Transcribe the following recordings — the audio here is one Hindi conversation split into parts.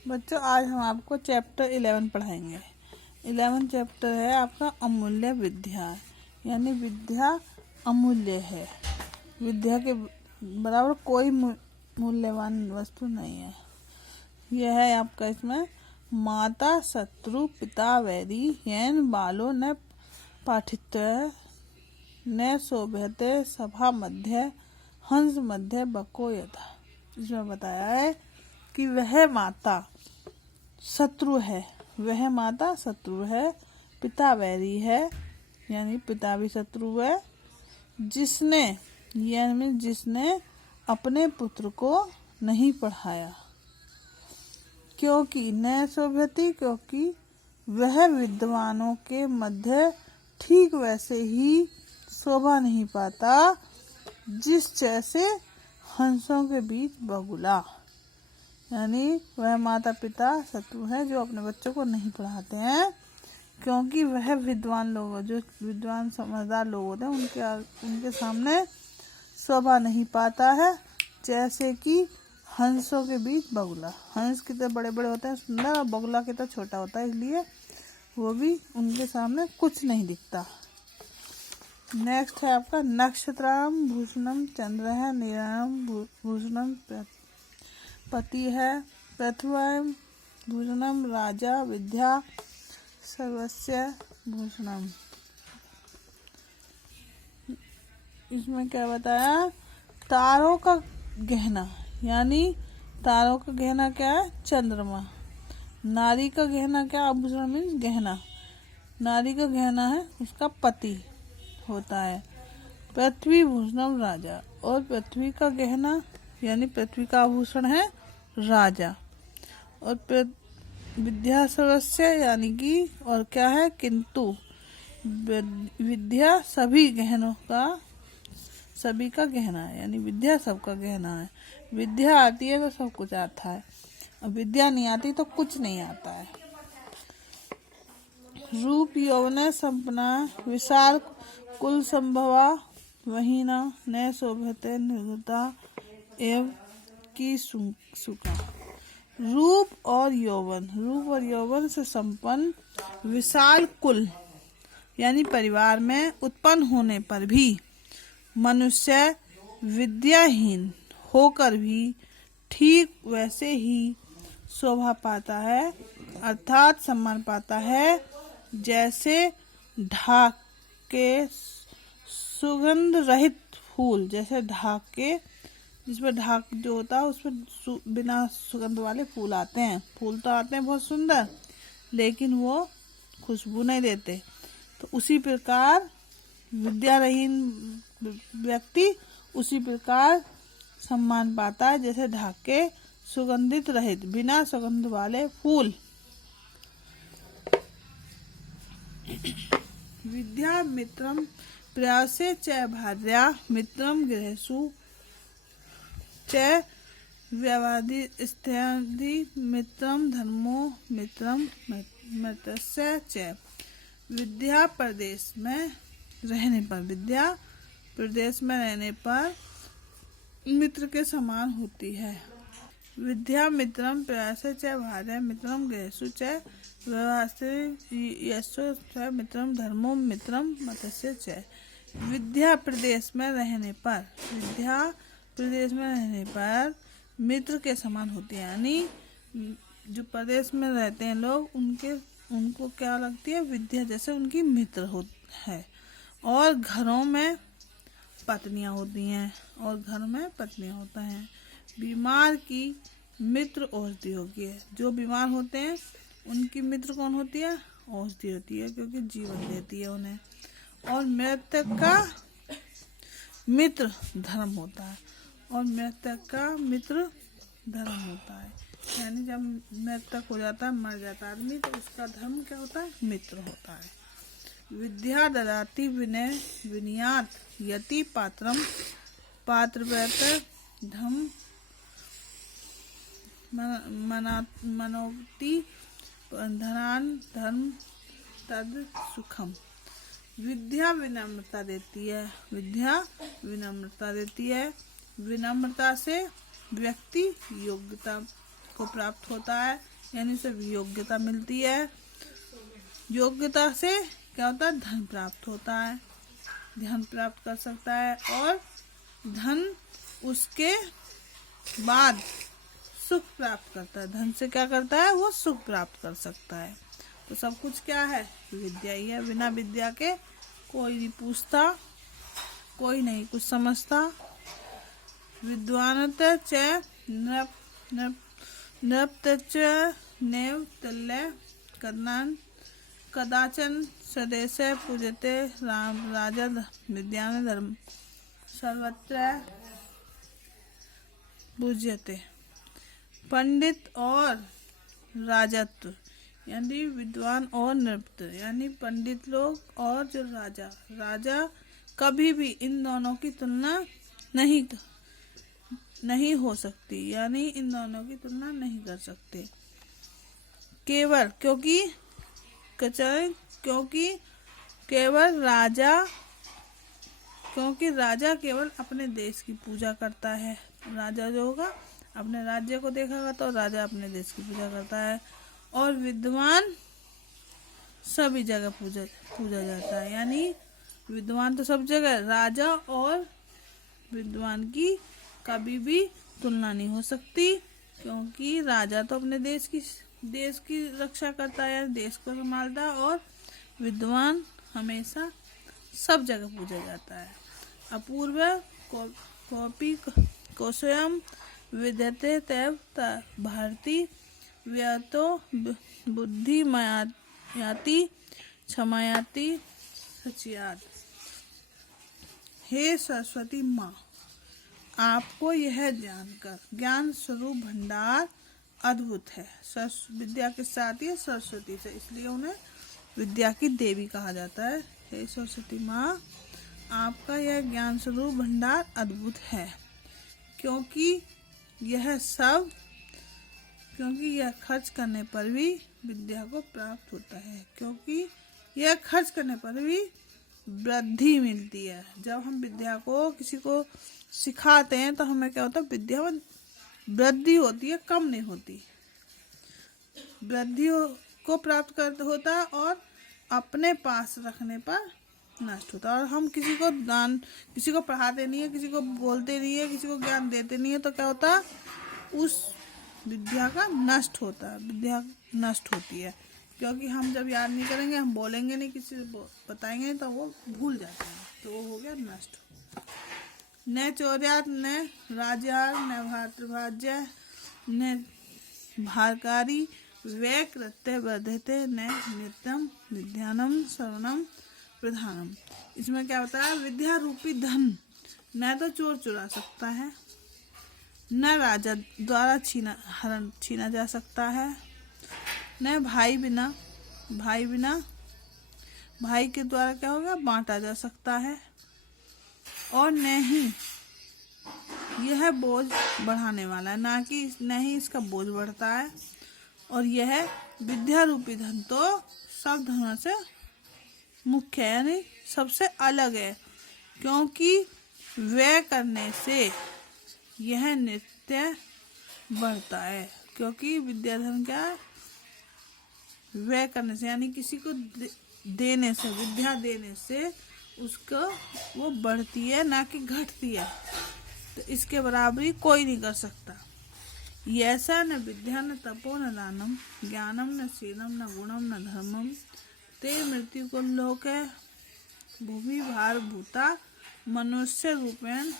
बच्चों आज हम आपको चैप्टर 11 पढ़ाएंगे। 11 चैप्टर है आपका अमूल्य विद्या, यानी विद्या अमूल्य है। विद्या के बराबर कोई मूल्यवान वस्तु नहीं है। यह है आपका इसमें माता शत्रु पिता वैरी येन बालो न पाठित न शोभ्यते सभा मध्य हंस मध्य बको यथा। इसमें बताया है कि वह माता शत्रु है, वह माता शत्रु है, पिता वैरी है यानी पिता भी शत्रु है, जिसने यानी जिसने अपने पुत्र को नहीं पढ़ाया, क्योंकि न शोभ्यति क्योंकि वह विद्वानों के मध्य ठीक वैसे ही शोभा नहीं पाता जिस जैसे हंसों के बीच बगुला। यानी वह माता पिता शत्रु है जो अपने बच्चों को नहीं पढ़ाते हैं, क्योंकि वह विद्वान लोग जो विद्वान समझदार लोग होते हैं उनके सामने शोभा नहीं पाता है, जैसे कि हंसों के बीच बगुला। हंस कितने बड़े बड़े होते हैं सुंदर, और बगुला कितना छोटा होता है, इसलिए वो भी उनके सामने कुछ नहीं दिखता। नेक्स्ट है आपका नक्षत्रम भूषणम चंद्र है नीलम भूषणम पति है पृथ्वी भूषणम राजा विद्या सर्वस्य भूषणम। इसमें क्या बताया, तारों का गहना, यानी तारों का गहना क्या है, चंद्रमा। नारी का गहना क्या, आभूषण मीन्स गहना, नारी का गहना है उसका पति होता है। पृथ्वी भूषणम राजा, और पृथ्वी का गहना यानी पृथ्वी का आभूषण है राजा। और विद्या सर्वस्य यानी कि और क्या है, किंतु विद्या सभी गहनों का सभी का गहना है, यानी विद्या सबका गहना है। विद्या आती है तो सब कुछ आता है, और विद्या नहीं आती तो कुछ नहीं आता है। रूप यौवन संपन्ना विशाल कुल संभवा वहीना न शोभते निर्गता एवं की सुका। रूप और यौवन से संपन्न विशाल कुल यानी परिवार में उत्पन्न होने पर भी मनुष्य विद्याहीन होकर भी ठीक वैसे ही शोभा पाता है, अर्थात सम्मान पाता है, जैसे ढाक के सुगंध रहित फूल, जैसे ढाक के जिसमें ढाक जो होता है उसमें बिना सुगंध वाले फूल आते हैं। फूल तो आते हैं बहुत सुंदर, लेकिन वो खुशबू नहीं देते। तो उसी प्रकार विद्याहीन व्यक्ति उसी प्रकार सम्मान पाता है जैसे ढाक के सुगंधित रहित बिना सुगंध वाले फूल। विद्या मित्रम प्रयासे च भार्या मित्रम गृहसु च व्यवादि स्त्यादि मित्रम धर्मो मित्रम मृतस्य च। विद्या प्रदेश में रहने पर मित्र के समान होती है। विद्या मित्रम प्रयासे च भार्या मित्रम गृहसु च व्यवादि च मित्रम धर्मो मित्रम मृतस्य च। विद्या प्रदेश में रहने पर मित्र के समान होती है, यानी जो प्रदेश में रहते हैं लोग उनको क्या लगती है, विद्या जैसे उनकी मित्र है। और घरों में पत्नियां होती हैं, होता है। बीमार की मित्र औषधि होती है, जो बीमार होते हैं उनकी मित्र कौन होती है, औषधि होती है, क्योंकि जीवन देती है उन्हें। और मृतक का मित्र धर्म होता है, यानी जब मृतक हो जाता है, मर जाता है आदमी, तो उसका धर्म क्या होता है, मित्र होता है। विद्या ददाति विनय विनयात यति पात्रम पात्रव्यत धम मनोक्ति धनान धर्म तद सुखम। विद्या विनम्रता देती है, विनम्रता से व्यक्ति योग्यता को प्राप्त होता है, यानी उसे योग्यता मिलती है। योग्यता से क्या होता है, धन प्राप्त होता है, धन प्राप्त कर सकता है, और धन उसके बाद सुख प्राप्त करता है। धन से क्या करता है, वो सुख प्राप्त कर सकता है। तो सब कुछ क्या है, विद्या ही है। बिना विद्या के कोई नहीं पूछता, कोई नहीं कुछ समझता। विद्वानत च नृप्त च नैव तुल्य कदाचन स्वदेशे पूजते राजा विद्यान धर्म सर्वत्र पूज्यते। पंडित और राजत्व यानी विद्वान और नृत्य यानी पंडित लोग और जो राजा कभी भी इन दोनों की तुलना नहीं हो सकती, यानी इन दोनों की तुलना नहीं कर सकते। केवल क्योंकि राजा केवल अपने देश की पूजा करता है। राजा जो होगा अपने राज्य को देखेगा तो राजा अपने देश की पूजा करता है। और विद्वान सभी जगह पूजा जाता है, यानी विद्वान तो सब जगह। राजा और विद्वान की कभी भी तुलना नहीं हो सकती, क्योंकि राजा तो अपने देश की रक्षा करता है, देश को संभालता है, और विद्वान हमेशा सब जगह पूजा जाता है। अपूर्व कोपी कोशयम विद्यते तैव भारती व्यतो बुद्धिमयाति क्षमायाति सचियात। हे सरस्वती माँ, आपको यह जानकर ज्ञान स्वरूप भंडार अद्भुत है। विद्या के साथ ही सरस्वती से, इसलिए उन्हें विद्या की देवी कहा जाता है। हे सरस्वती माँ, आपका यह ज्ञान स्वरूप भंडार अद्भुत है, क्योंकि यह खर्च करने पर भी विद्या को प्राप्त होता है, क्योंकि यह खर्च करने पर भी वृद्धि मिलती है। जब हम विद्या को किसी को सिखाते हैं तो हमें क्या होता है, विद्या में वृद्धि होती है, कम नहीं होती। वृद्धि को प्राप्त कर होता है और अपने पास रखने पर नष्ट होता है। और हम किसी को पढ़ाते नहीं है, किसी को बोलते नहीं है, किसी को ज्ञान देते नहीं है, तो क्या होता है, उस विद्या का नष्ट होता है, विद्या नष्ट होती है। क्योंकि हम जब याद नहीं करेंगे, हम बोलेंगे नहीं, किसी को बताएंगे तो वो भूल जाते हैं, तो वो हो गया नष्ट। न चौर्यात न राजार न भातृभाज्य न भारकारी वे कृत्य वर्धते न नित्यम विद्यानम श्रवणम प्रधानम। इसमें क्या होता है, विद्या रूपी धन न तो चोर चुरा सकता है, न राजा द्वारा छीना जा सकता है, न भाई के द्वारा क्या होगा, बांटा जा सकता है, और न ही यह बोझ बढ़ाने वाला है, न ही इसका बोझ बढ़ता है। और यह विद्या रूपी धन तो सब धनों से मुख्य है, यानी सबसे अलग है, क्योंकि व्यय करने से यह नित्य बढ़ता है। क्योंकि विद्या धन क्या है, व्यय करने से, यानी किसी को देने से, विद्या देने से उसको वो बढ़ती है, ना कि घटती है। तो इसके बराबरी कोई नहीं कर सकता। ऐसा न विद्या न तपो न दानम ज्ञानम न शीलम न गुणम न धर्मम ते मृत्यु को लोक भूमि भार भूता मनुष्य रूपेण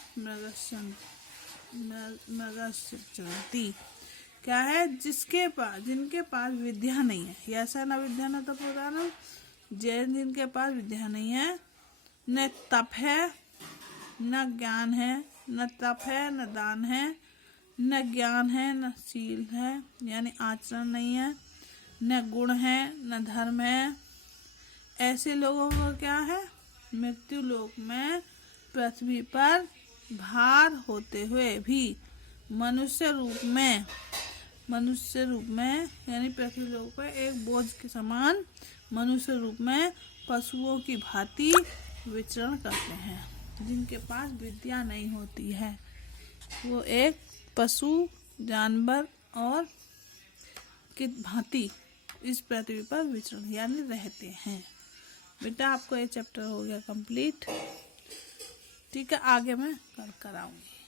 मृगस्यन्ति। क्या है, जिनके पास विद्या नहीं है, ऐसा न विद्या न तपो दानम, जिनके पास विद्या नहीं है, न तप है, न ज्ञान है, न तप है, न दान है, न ज्ञान है, न शील है, यानी आचरण नहीं है, न गुण है, न धर्म है। ऐसे लोगों को क्या है, मृत्यु लोक में पृथ्वी पर भार होते हुए भी मनुष्य रूप में यानी पृथ्वी लोक पर एक बोझ के समान मनुष्य रूप में पशुओं की भांति विचरण करते हैं। जिनके पास विद्या नहीं होती है, वो एक पशु जानवर और की भांति इस पृथ्वी पर विचरण यानी रहते हैं। बेटा आपको ये चैप्टर हो गया कंप्लीट। ठीक है, आगे मैं कल कराऊंगी।